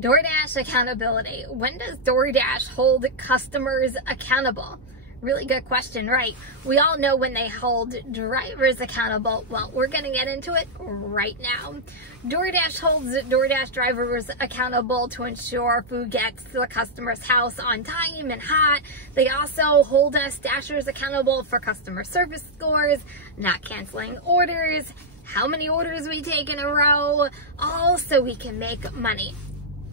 DoorDash accountability. When does DoorDash hold customers accountable? Really good question, right? We all know when they hold drivers accountable. Well, we're going to get into it right now. DoorDash holds DoorDash drivers accountable to ensure food gets to the customer's house on time and hot. They also hold us Dashers accountable for customer service scores, not canceling orders, how many orders we take in a row, all so we can make money.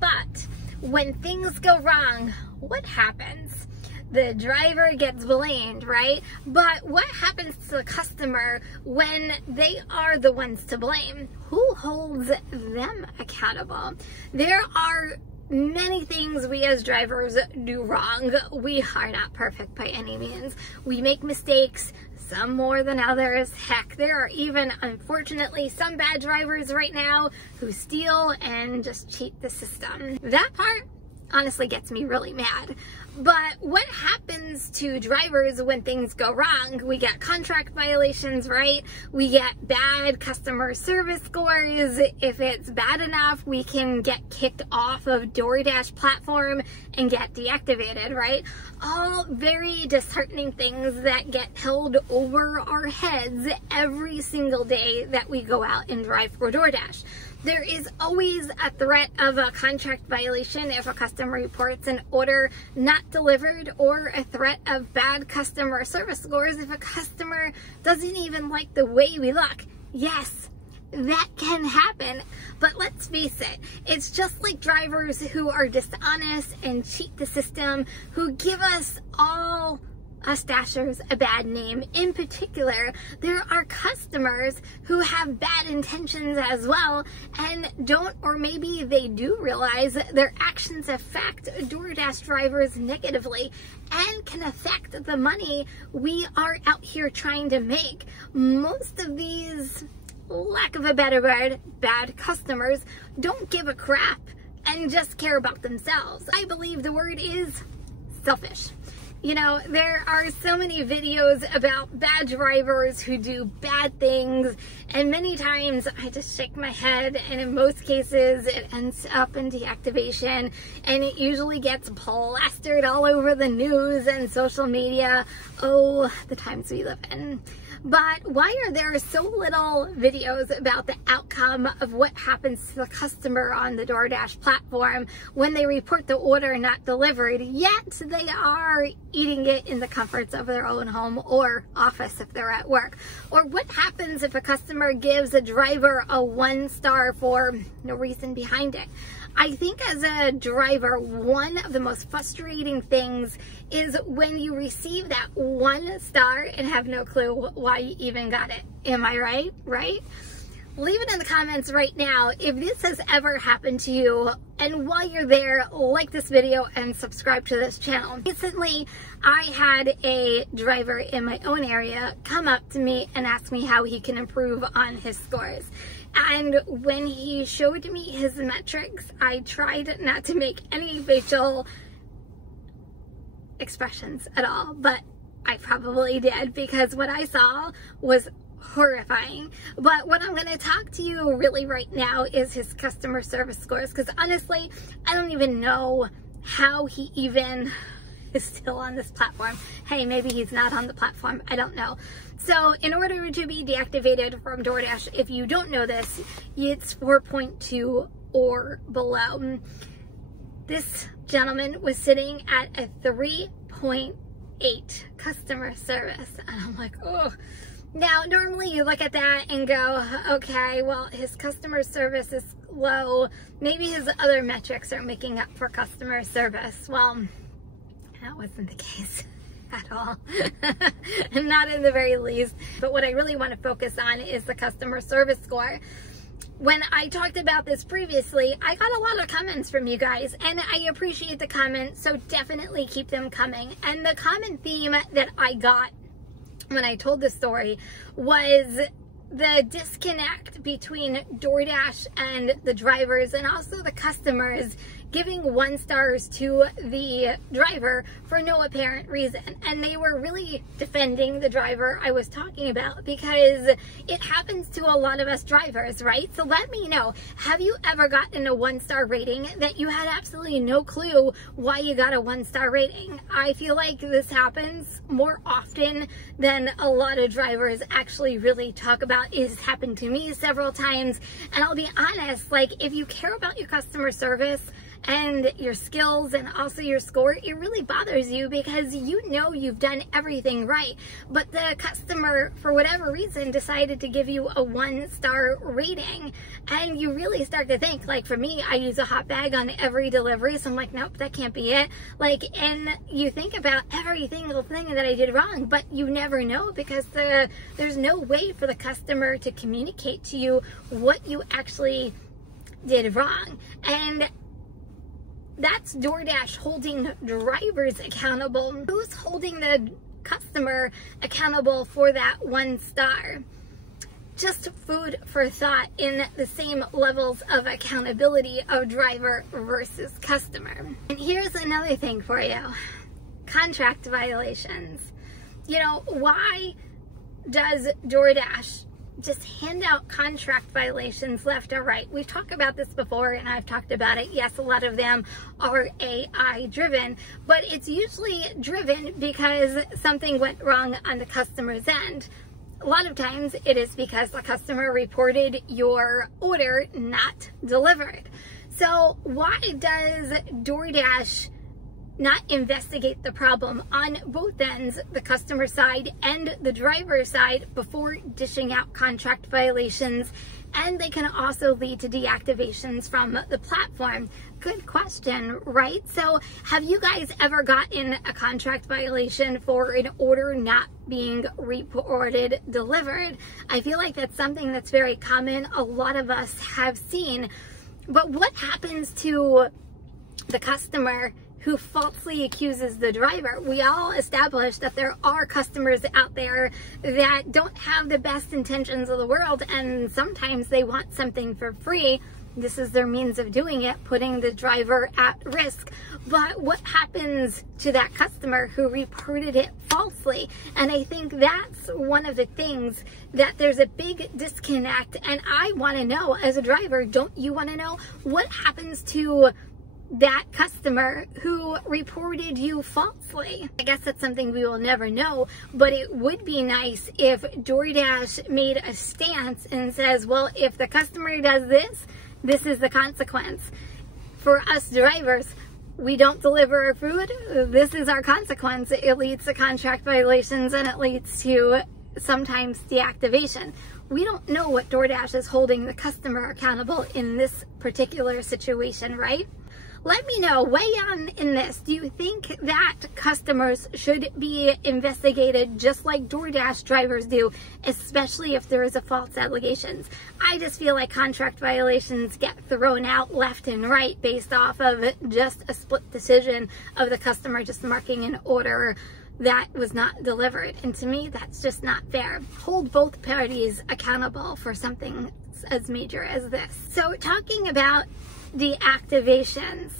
But when things go wrong, what happens? The driver gets blamed, right? But what happens to the customer when they are the ones to blame? Who holds them accountable? There are many things we as drivers do wrong. We are not perfect by any means. We make mistakes, some more than others. Heck, there are even, unfortunately, some bad drivers right now who steal and just cheat the system. That part honestly gets me really mad. But what happens to drivers when things go wrong? We get contract violations, right? We get bad customer service scores. If it's bad enough, we can get kicked off of DoorDash platform and get deactivated, right? All very disheartening things that get held over our heads every single day that we go out and drive for DoorDash. There is always a threat of a contract violation if a customer reports an order not delivered, or a threat of bad customer service scores if a customer doesn't even like the way we look. Yes, that can happen, but let's face it, it's just like drivers who are dishonest and cheat the system, who give us Dashers a bad name. In particular, there are customers who have bad intentions as well and don't, or maybe they do realize their actions affect DoorDash drivers negatively and can affect the money we are out here trying to make. Most of these, lack of a better word, bad customers don't give a crap and just care about themselves. I believe the word is selfish. You know, there are so many videos about bad drivers who do bad things, and many times I just shake my head, and in most cases it ends up in deactivation, and it usually gets plastered all over the news and social media. Oh, the times we live in. But why are there so little videos about the outcome of what happens to the customer on the DoorDash platform when they report the order not delivered, yet they are eating it in the comforts of their own home or office if they're at work? Or what happens if a customer gives a driver a 1-star for no reason behind it? I think as a driver, one of the most frustrating things is when you receive that 1 star and have no clue why you even got it. Am I right? Right? Leave it in the comments right now if this has ever happened to you, and while you're there, like this video and subscribe to this channel. Recently, I had a driver in my own area come up to me and ask me how he can improve on his scores. And when he showed me his metrics, I tried not to make any facial expressions at all, but I probably did, because what I saw was horrifying. But what I'm going to talk to you really right now is his customer service scores, because honestly, I don't even know how he even is still on this platform. Hey, maybe he's not on the platform. I don't know. So in order to be deactivated from DoorDash, if you don't know this, it's 4.2 or below. This gentleman was sitting at a 3.8 customer service. And I'm like, oh. Now, normally you look at that and go, okay, well, his customer service is low. Maybe his other metrics are making up for customer service. Well, that wasn't the case at all. Not in the very least. But what I really want to focus on is the customer service score. When I talked about this previously, I got a lot of comments from you guys, and I appreciate the comments, so definitely keep them coming. And the common theme that I got when I told this story was the disconnect between DoorDash and the drivers, and also the customers, giving 1 stars to the driver for no apparent reason. And they were really defending the driver I was talking about, because it happens to a lot of us drivers, right? So let me know, have you ever gotten a 1-star rating that you had absolutely no clue why you got a 1-star rating? I feel like this happens more often than a lot of drivers actually really talk about. It has happened to me several times, and I'll be honest, like, if you care about your customer service and your skills and also your score, it really bothers you because you know you've done everything right, but the customer, for whatever reason, decided to give you a 1-star rating. And you really start to think, like for me, I use a hot bag on every delivery, so I'm like, nope, that can't be it. Like, and you think about every single thing that I did wrong, but you never know because there's no way for the customer to communicate to you what you actually did wrong. And that's DoorDash holding drivers accountable. Who's holding the customer accountable for that 1 star? Just food for thought in the same levels of accountability of driver versus customer. And here's another thing for you. Contract violations. You know, why does DoorDash just hand out contract violations left or right? We've talked about this before, and I've talked about it. Yes, a lot of them are AI driven, but it's usually driven because something went wrong on the customer's end. A lot of times it is because the customer reported your order not delivered. So why does DoorDash not investigate the problem on both ends, the customer side and the driver side, before dishing out contract violations? And they can also lead to deactivations from the platform. Good question, right? So have you guys ever gotten a contract violation for an order not being reported delivered? I feel like that's something that's very common. A lot of us have seen. But what happens to the customer who falsely accuses the driver? We all established that there are customers out there that don't have the best intentions of the world, and sometimes they want something for free. This is their means of doing it, putting the driver at risk. But what happens to that customer who reported it falsely? And I think that's one of the things that there's a big disconnect. And I want to know, as a driver, don't you want to know what happens to that customer who reported you falsely? I guess that's something we will never know, but it would be nice if DoorDash made a stance and says, well, if the customer does this, this is the consequence. For us drivers, we don't deliver our food, this is our consequence. It leads to contract violations, and it leads to sometimes deactivation. We don't know what DoorDash is holding the customer accountable in this particular situation, right? Let me know, weigh on in this. Do you think that customers should be investigated just like DoorDash drivers do, especially if there is a false allegations? I just feel like contract violations get thrown out left and right based off of just a split decision of the customer just marking an order that was not delivered. And to me, that's just not fair. Hold both parties accountable for something as major as this. So talking about deactivations,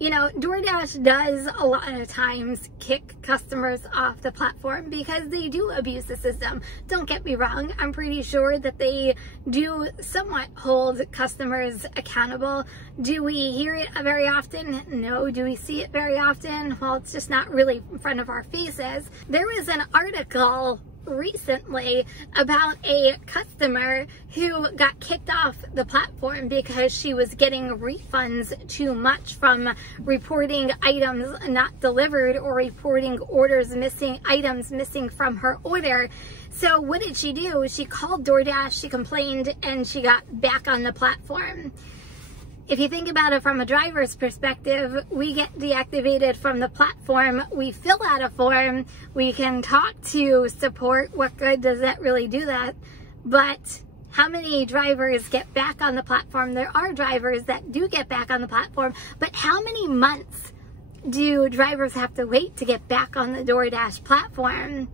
you know, DoorDash does a lot of times kick customers off the platform because they do abuse the system. Don't get me wrong, I'm pretty sure that they do somewhat hold customers accountable. Do we hear it very often? No. Do we see it very often? Well, it's just not really in front of our faces. There was an article recently about a customer who got kicked off the platform because she was getting refunds too much from reporting items not delivered or reporting orders missing, items missing from her order. So what did she do? She called DoorDash, she complained, and she got back on the platform. If you think about it from a driver's perspective, we get deactivated from the platform, we fill out a form, we can talk to support, what good does that really do that? But how many drivers get back on the platform? There are drivers that do get back on the platform, but how many months do drivers have to wait to get back on the DoorDash platform?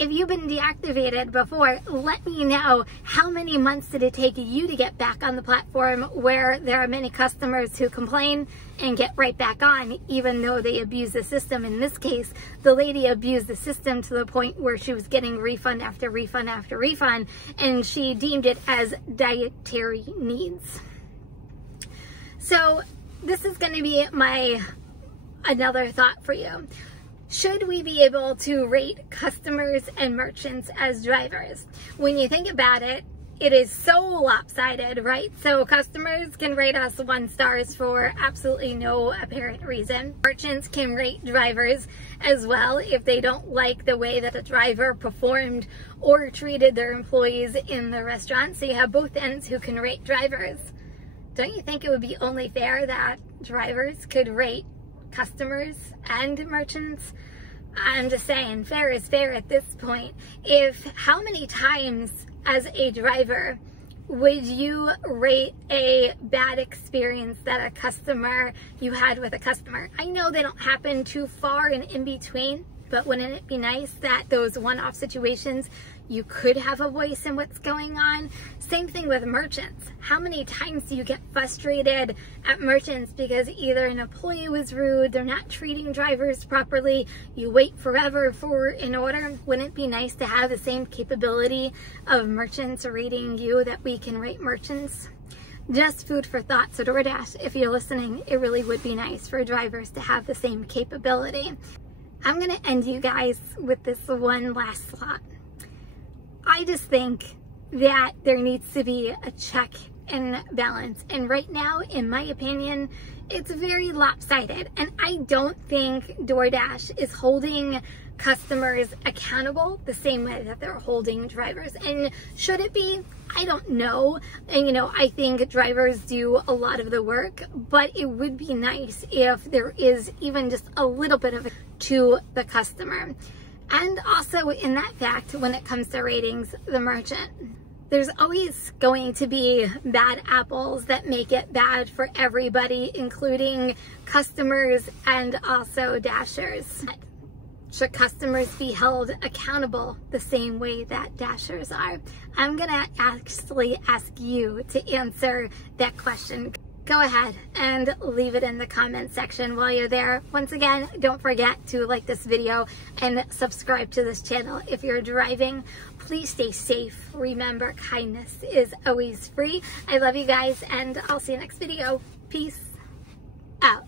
If you've been deactivated before, let me know how many months did it take you to get back on the platform, where there are many customers who complain and get right back on even though they abuse the system. In this case, the lady abused the system to the point where she was getting refund after refund after refund, and she deemed it as dietary needs. So this is going to be another thought for you. Should we be able to rate customers and merchants as drivers? When you think about it, it is so lopsided, right? So customers can rate us 1 stars for absolutely no apparent reason. Merchants can rate drivers as well if they don't like the way that a driver performed or treated their employees in the restaurant. So you have both ends who can rate drivers. Don't you think it would be only fair that drivers could rate customers and merchants? I'm just saying, fair is fair at this point. How many times as a driver would you rate a bad experience that you had with a customer? I know they don't happen too far and in between, but wouldn't it be nice that those one-off situations you could have a voice in what's going on? Same thing with merchants. How many times do you get frustrated at merchants because either an employee was rude, they're not treating drivers properly, you wait forever for an order? Wouldn't it be nice to have the same capability of merchants rating you that we can rate merchants? Just food for thought. So DoorDash, if you're listening, it really would be nice for drivers to have the same capability. I'm going to end you guys with this one last thought. I just think that there needs to be a check and balance. And right now, in my opinion, it's very lopsided. And I don't think DoorDash is holding customers accountable the same way that they're holding drivers. And should it be? I don't know. And I think drivers do a lot of the work, but it would be nice if there is even just a little bit of it to the customer. And also in that fact, when it comes to ratings, the merchant. There's always going to be bad apples that make it bad for everybody, including customers and also Dashers. Should customers be held accountable the same way that Dashers are? I'm gonna actually ask you to answer that question. Go ahead and leave it in the comment section while you're there. Once again, don't forget to like this video and subscribe to this channel. If you're driving, please stay safe. Remember, kindness is always free. I love you guys, and I'll see you next video. Peace out.